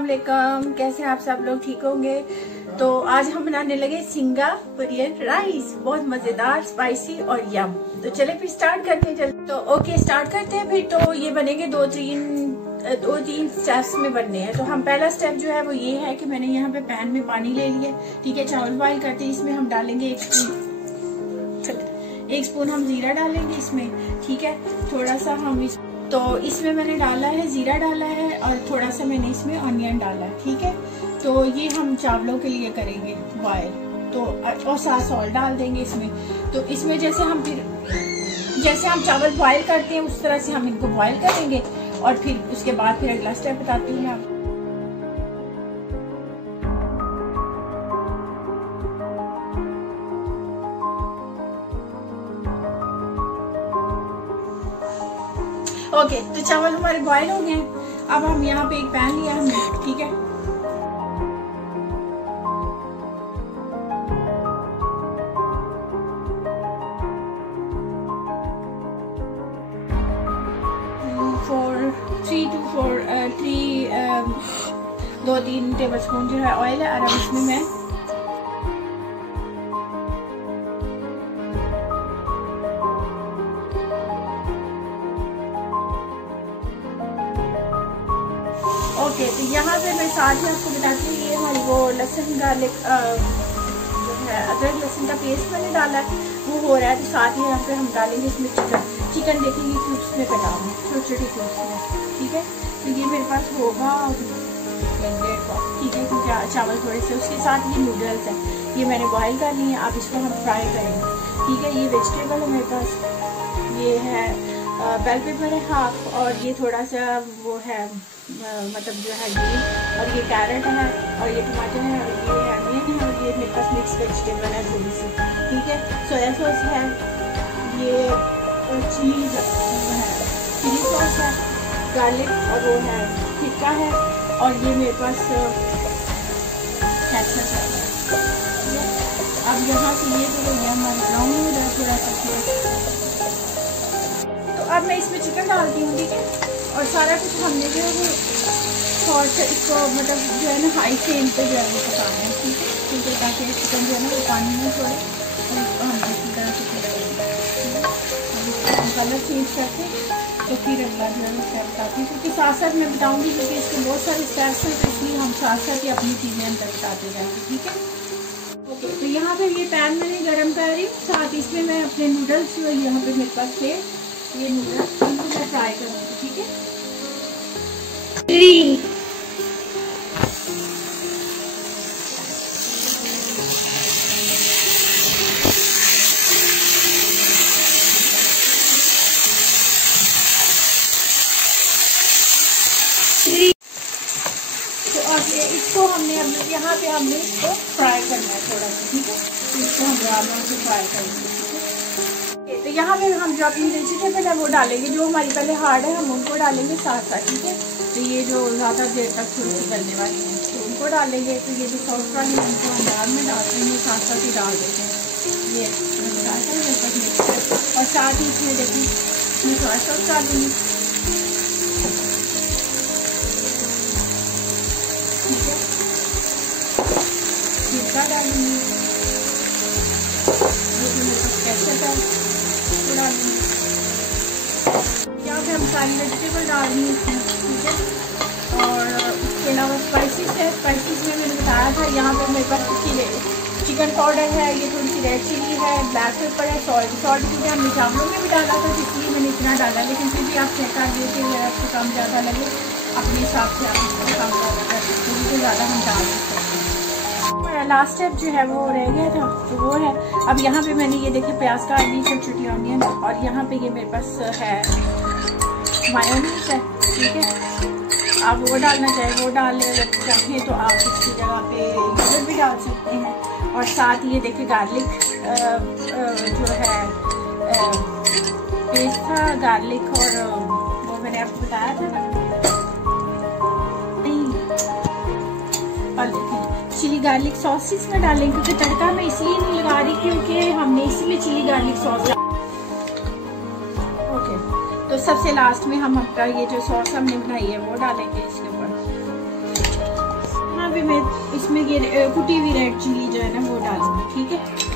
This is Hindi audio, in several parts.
अस्सलाम वालेकुम, कैसे हैं आप सब लोग? ठीक होंगे। तो आज हम बनाने लगे सिंगापुरियन राइस, बहुत मजेदार, स्पाइसी और यम। तो चले फिर स्टार्ट करते हैं। तो ओके, स्टार्ट करते हैं फिर। तो ये बनेंगे दो तीन स्टेप्स में बनने हैं। तो हम पहला स्टेप जो है वो ये है कि मैंने यहाँ पे पैन में पानी ले लिया, ठीक है। चावल बॉइल करते हैं, इसमें हम डालेंगे एक स्पून हम जीरा डालेंगे इसमें, ठीक है। थोड़ा सा हम तो इसमें मैंने डाला है, जीरा डाला है और थोड़ा सा मैंने इसमें ऑनियन डाला है, ठीक है। तो ये हम चावलों के लिए करेंगे बॉयल। तो और साथ सॉल्ट डाल देंगे इसमें। तो इसमें जैसे हम चावल बॉयल करते हैं उस तरह से हम इनको बॉयल करेंगे और फिर उसके बाद फिर अगला स्टेप बताती हूँ मैं आपको। ओके, तो चावल हमारे बॉयल हो गए। अब हम यहाँ पे एक पैन लिया हमने, ठीक है। दो तीन टेबल स्पून जो है ऑयल है। और अब इसमें मैं ओके, तो यहाँ पे मैं साथ ही आपको बताती हूँ, ये हमारी वो लहसुन गार्लिक जो है अदरक लहसुन का पेस्ट मैंने डाला है, वो हो रहा है। तो साथ ही यहाँ पे हम डालेंगे इसमें चिकन देखेंगे क्यूब्स में कटा हुआ, छोटे छोटे क्यूब्स में, ठीक है। तो ये मेरे पास होगा 1.5 कप, ठीक है, क्योंकि चावल थोड़े से। उसके साथ ये नूडल्स है, ये मैंने बॉयल कर लिए हैं। अब इसको हम फ्राई करेंगे, ठीक है। ये वेजिटेबल है मेरे पास, ये है बेल पेपर है हाफ, और ये थोड़ा सा वो है मतलब जो है ग्रीन, और ये कैरेट है, और ये टमाटर है, और ये अनियन है, और ये मेरे पास मिक्स वेजिटेबल है थोड़ी सी, ठीक है। सोया सॉस है, ये चिली सॉस है, गार्लिक और वो है टिक्का है, और ये मेरे पास केचप है। अब यहाँ से ये जो है हमारा ब्राउन हो रहा है थोड़ा सा। तो अब मैं इसमें चिकन डालती हूँ, ठीक है। और सारा कुछ हमने जो है शॉर्ट इसको मतलब जो है ना हाई फ्लेम पे जो है वो पकाना है, ठीक है, क्योंकि ताकि चिकन जो है ना वो पानी में छोड़े। और इसको हम इसी तरह से करेंगे, हम कलर चेंज करके तो फिर अगला जो है वो स्टेप बताती हूँ, क्योंकि साथ साथ मैं बताऊँगी, क्योंकि इसके बहुत सारे स्टेप्स हैं, तो इसलिए हम साथ साथ ही अपनी चीज़ें अंदर बताते जाएंगे, ठीक है। ओके, तो यहाँ पे ये पैन मैंने गर्म कर रही हूँ, साथ इसमें मैं अपने नूडल्स जो यहाँ पे मेरे पास थे, ये नूडल्स इनको मैं फ्राई करूँगी, ठीक है। तो अब इसको हमने अब यहाँ पे हमने इसको फ्राई करना है थोड़ा सा, ठीक है। तो इसको हम आराम से फ्राई करेंगे, ठीक है। तो यहाँ पे हम जो अपनी वेजिटेबल है वो डालेंगे, जो हमारी पहले हार्ड है हम उनको डालेंगे साथ साथ, ठीक है। तो ये जो ज़्यादा देर तक थोड़ी सी गलने वाली है तो उनको डालेंगे। तो ये जो सॉस वाली है उनको हम बाद में डालते हैं, साथ साथ ही डाल देते हैं। ये डालते हैं तक मिक्स करके, और साथ ही इसमें देखिए मैं सोया सॉस डालूँगी, ठीक है। मिर्चा डालूँगी, ये जो मेरे पास केचप है वो डालूँगी। यहाँ पे हम सारी वेजिटेबल डाल रही हैं इसमें, ठीक है। और इसके अलावा स्पाइसेस है, स्पाइसेस में मैंने बताया था यहाँ पे मेरे पास चिकन पाउडर है, ये थोड़ी सी रेड चिली है, ब्लैक पेपर है, सॉल्ट क्योंकि हमने चावलों में भी डाला था, इसलिए मैंने इतना डाला। लेकिन फिर भी आप चेक कर लीजिए, अगर आपको कम ज़्यादा लगे अपने हिसाब से आप इसको कम ज़्यादा कर सकते हैं, तो ज़्यादा हम डाल सकते हैं। लास्ट स्टेप जो है वो रह गया था, तो वो है अब यहाँ पे मैंने ये देखे प्याज काट ली, छोटी छोटी ऑनियन, और यहाँ पे ये मेरे पास है मायोनीज है, ठीक है। आप वो डालना चाहे वो डाल लें, अगर चाहें तो आप इसकी जगह पे योगर्ट भी डाल सकते हैं। और साथ ये देखिए गार्लिक जो है पेस्ट था, गार्लिक और वो मैंने आपको बताया था ना, और देखिए चिली गार्लिक सॉस इसमें डालेंगे, क्योंकि तड़का मैं इसलिए नहीं लगा रही क्योंकि हमने इसमें चिली गार्लिक सॉस। ओके, तो सबसे लास्ट में हम अपना ये जो सॉस हमने बनाई है वो डालेंगे इसके ऊपर। यहाँ पे मैं इसमें ये कुटी हुई रेड चिली जो है ना वो डालूंगी, ठीक है।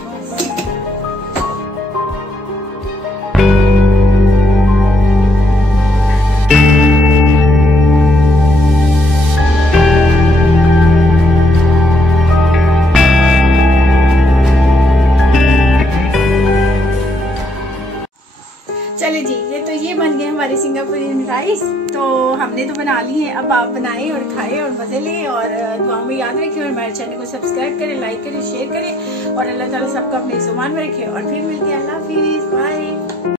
चले जी, ये बन गए हमारे सिंगापुरियन राइस। तो हमने तो बना ली है, अब आप बनाएं और खाएं और मजे लें और दुआओं में याद रखें और हमारे चैनल को सब्सक्राइब करें, लाइक करें, शेयर करें और अल्लाह ताला सबको अपने ज़ुबान में रखे। और फिर मिलते हैं, अल्लाह हाफिज़, बाय।